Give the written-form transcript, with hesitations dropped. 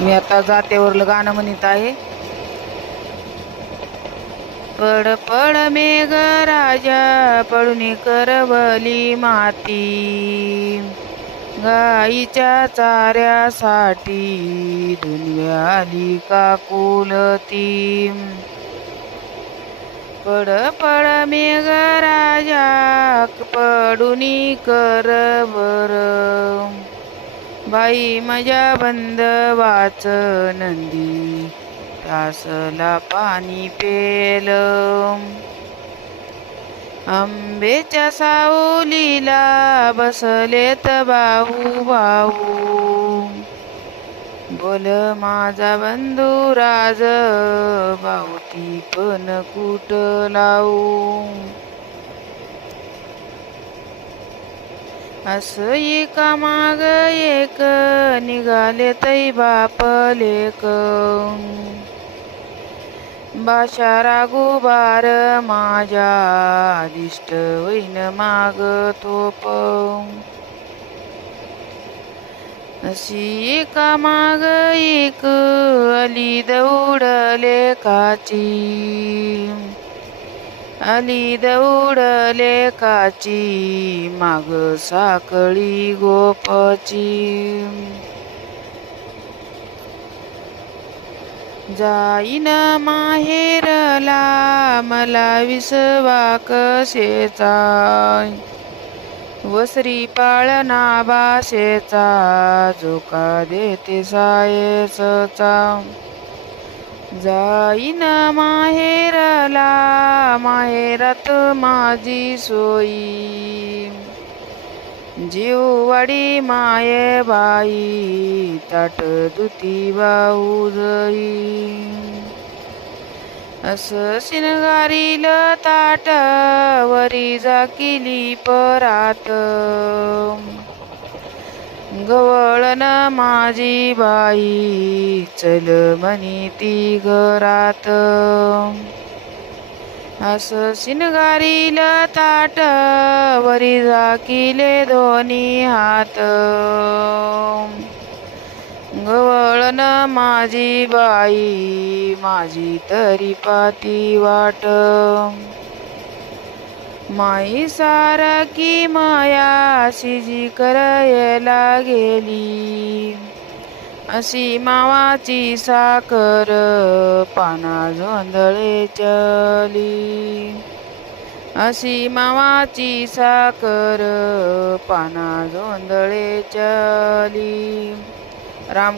मी आता जातेवरलं गाणं म्हणत आहे. पड पड मेघ राजा पडून करवली माती, गाईच्या चाऱ्यासाठी दुनियाली काकुलती. पड पड मेघ राजा पडून करवर, बाई माझ्या बंद वाच नंदी तासला पाणी पेल. आंबेच्या सावलीला बसलेत भाऊ भाऊ, बोल माझा बंधू राज बावटी पण कुठ लावू. असं एका माग एक निघाले तै बाप लेक, बाशा रागोबार माझ्या दिष्ट वैन माग तोप. अशी एका माग एक अली दौडले काची, अली दौडले काची माग साखळी गोपाची. जाईन माहेरला मला विसवा कसेचा, वसरी पाळणा बासेचा झोका देते सायसचा. जाईन माहेरला माहेरात माझी सोयी, जीववाडी माये बाई ताट दुती बाऊ जई. असं शिनगारील ताट वरी जाकिली परात, गवळण माझी बाई चल म्हणी ती घरात. असं शिनगारील ताट वरी जाकिले दोन्ही हात, गवळण माझी बाई माझी तरी पाती वाट. माई सारखी माया शिजी करायला गेली, अशी मावाची साखर पाना जोंधळे चली. अशी मावाची साखर पाना जोंधळे चली. राम